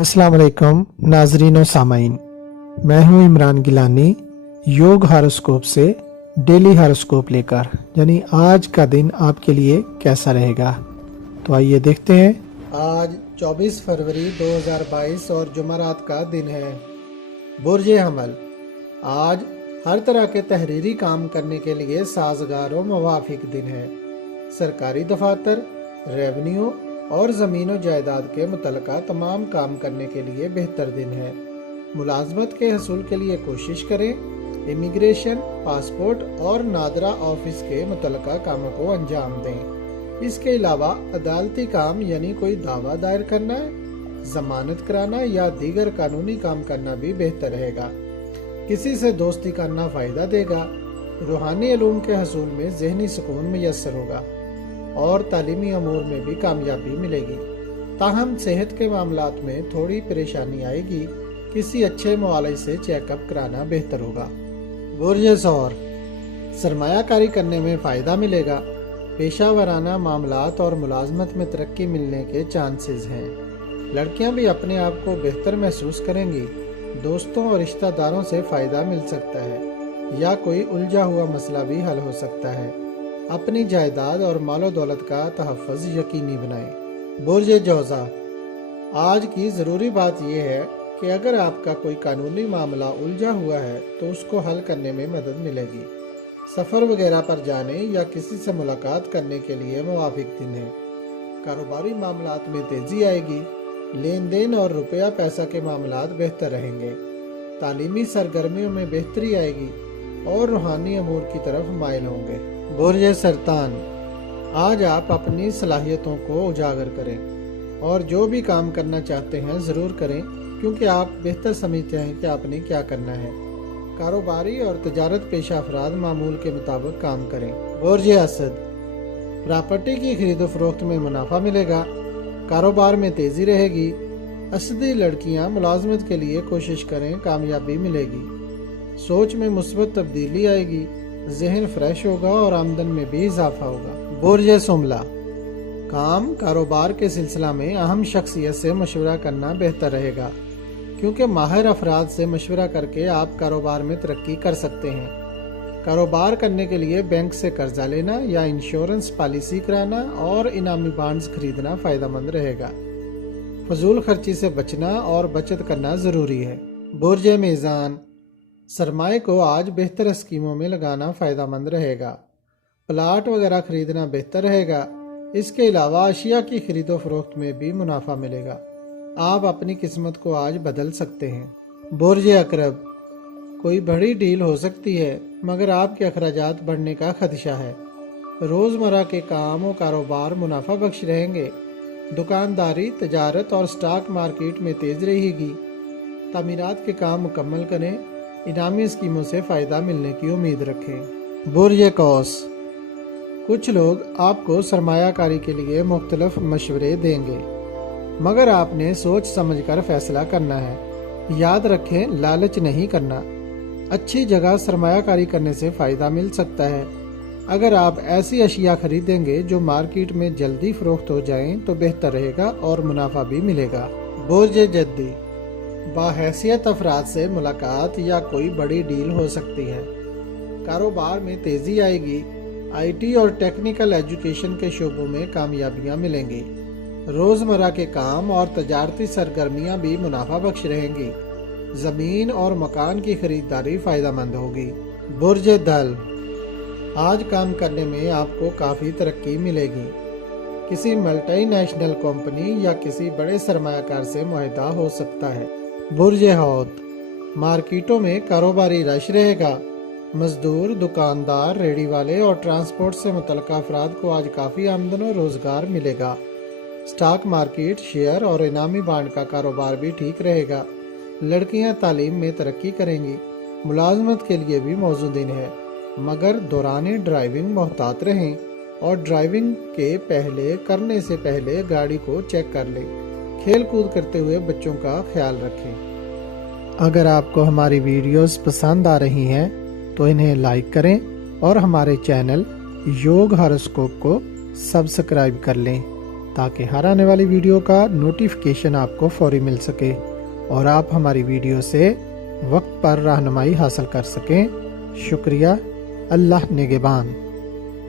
अस्सलाम वालेकुम नाजरीन और सामाइन, मैं हूं इमरान गिलानी योग हॉरोस्कोप से डेली हॉरोस्कोप लेकर, यानी आज का दिन आपके लिए कैसा रहेगा। तो आइए देखते हैं। आज 24 फरवरी 2022 और जुमेरात का दिन है। बुर्ज हमल आज हर तरह के तहरीरी काम करने के लिए साजगार और मुवाफिक दिन है। सरकारी दफातर, रेवेन्यू और ज़मीन और जायदाद के मुतल्लिका तमाम काम करने के लिए बेहतर दिन है। मुलाजमत के हसूल के लिए कोशिश करें। इमिग्रेशन, पासपोर्ट और नादरा ऑफिस के मुतल्लिका कामों को अंजाम दें। इसके अलावा अदालती काम यानी कोई दावा दायर करना है, जमानत कराना या दीगर कानूनी काम करना भी बेहतर रहेगा। किसी से दोस्ती करना फ़ायदा देगा। रूहानी इल्म के हसूल में ज़हनी सुकून मैसर होगा और तालीमी अमूर में भी कामयाबी मिलेगी। ताहम सेहत के मामलात में थोड़ी परेशानी आएगी। किसी अच्छे मुआलिज से चेकअप कराना बेहतर होगा। बुर्ज सौर सरमायाकारी करने में फ़ायदा मिलेगा। पेशा मामलात और मुलाजमत में तरक्की मिलने के चांसेस हैं। लड़कियां भी अपने आप को बेहतर महसूस करेंगी। दोस्तों और रिश्तेदारों से फ़ायदा मिल सकता है या कोई उलझा हुआ मसला भी हल हो सकता है। अपनी जायदाद और मालो दौलत का तहफ़्फ़ुज़ यकीनी बनाएं। बुर्ज जौज़ा आज की ज़रूरी बात यह है कि अगर आपका कोई कानूनी मामला उलझा हुआ है तो उसको हल करने में मदद मिलेगी। सफ़र वगैरह पर जाने या किसी से मुलाकात करने के लिए मुवाफिक दिन है। कारोबारी मामलात में तेज़ी आएगी। लेन देन और रुपया पैसा के मामलात बेहतर रहेंगे। तालीमी सरगर्मियों में बेहतरी आएगी और रूहानी अमूर की तरफ माइल होंगे। बुर्ज सरतान आज आप अपनी सलाहियतों को उजागर करें और जो भी काम करना चाहते हैं ज़रूर करें, क्योंकि आप बेहतर समझते हैं कि आपने क्या करना है। कारोबारी और तजारत पेशा अफराद मामूल के मुताबिक काम करें। बुर्ज असद प्रॉपर्टी की खरीदो फरोख्त में मुनाफा मिलेगा। कारोबार में तेज़ी रहेगी। असदी लड़कियां मुलाजमत के लिए कोशिश करें, कामयाबी मिलेगी। सोच में मुस्बत तब्दीली आएगी। जहन फ्रेश होगा और आमदन में भी इजाफा होगा। बुर्ज सुमला काम कारोबार के सिलसिला में अहम शख्सियत से मशवरा करना बेहतर रहेगा, क्योंकि माहिर अफराद से मशवरा करके आप कारोबार में तरक्की कर सकते हैं। कारोबार करने के लिए बैंक से कर्जा लेना या इंश्योरेंस पॉलिसी कराना और इनामी बॉन्ड्स खरीदना फ़ायदेमंद रहेगा। फजूल खर्ची से बचना और बचत करना ज़रूरी है। बुर्ज मीज़ान सरमाए को आज बेहतर स्कीमों में लगाना फ़ायदेमंद रहेगा। प्लाट वगैरह खरीदना बेहतर रहेगा। इसके अलावा अशिया की खरीदो फरोख्त में भी मुनाफा मिलेगा। आप अपनी किस्मत को आज बदल सकते हैं। बुर्ज अकरब कोई बड़ी डील हो सकती है, मगर आपके अखराजात बढ़ने का खदशा है। रोज़मर्रा के काम और कारोबार मुनाफा बख्श रहेंगे। दुकानदारी, तजारत और स्टॉक मार्केट में तेज़ रहेगी। तामीरात के काम मुकम्मल करें। इनामी स्कीमों से फ़ायदा मिलने की उम्मीद रखें। बुर्ज कौस कुछ लोग आपको सरमायाकारी के लिए मुख्तलिफ मशवरे देंगे, मगर आपने सोच समझकर फैसला करना है। याद रखें, लालच नहीं करना। अच्छी जगह सरमायाकारी करने से फ़ायदा मिल सकता है। अगर आप ऐसी अशिया खरीदेंगे जो मार्केट में जल्दी फरोख्त हो जाएं तो बेहतर रहेगा और मुनाफा भी मिलेगा। बुर्ज जद्दी बाहैसियत अफराद से मुलाकात या कोई बड़ी डील हो सकती है। कारोबार में तेज़ी आएगी। आईटी और टेक्निकल एजुकेशन के शोबों में कामयाबियां मिलेंगी। रोज़मर्रा के काम और तजारती सरगर्मियां भी मुनाफा बख्श रहेंगी। ज़मीन और मकान की खरीदारी फ़ायदेमंद होगी। बुर्ज दल आज काम करने में आपको काफ़ी तरक्की मिलेगी। किसी मल्टीनेशनल कंपनी या किसी बड़े सरमायाकार से मुआहदा हो सकता है। बुर्ज हौद मार्केटों में कारोबारी रश रहेगा। मजदूर, दुकानदार, रेडी वाले और ट्रांसपोर्ट से मुतल्लिका अफराद को आज काफ़ी आमदन और रोज़गार मिलेगा। स्टॉक मार्केट, शेयर और इनामी बॉन्ड का कारोबार भी ठीक रहेगा। लड़कियां तालीम में तरक्की करेंगी। मुलाजमत के लिए भी मौजूद दिन है, मगर दौरान ड्राइविंग मोहतात रहें और ड्राइविंग के करने से पहले गाड़ी को चेक कर लें। खेल कूद करते हुए बच्चों का ख्याल रखें। अगर आपको हमारी वीडियोस पसंद आ रही हैं तो इन्हें लाइक करें और हमारे चैनल योग हॉरोस्कोप को सब्सक्राइब कर लें। تاکہ ہر آنے والی ویڈیو کا نوٹیفیکیشن آپ کو فوری مل سکے اور آپ ہماری ویڈیو سے وقت پر رہنمائی حاصل کر سکیں۔ شکریہ۔ اللہ نگہبان۔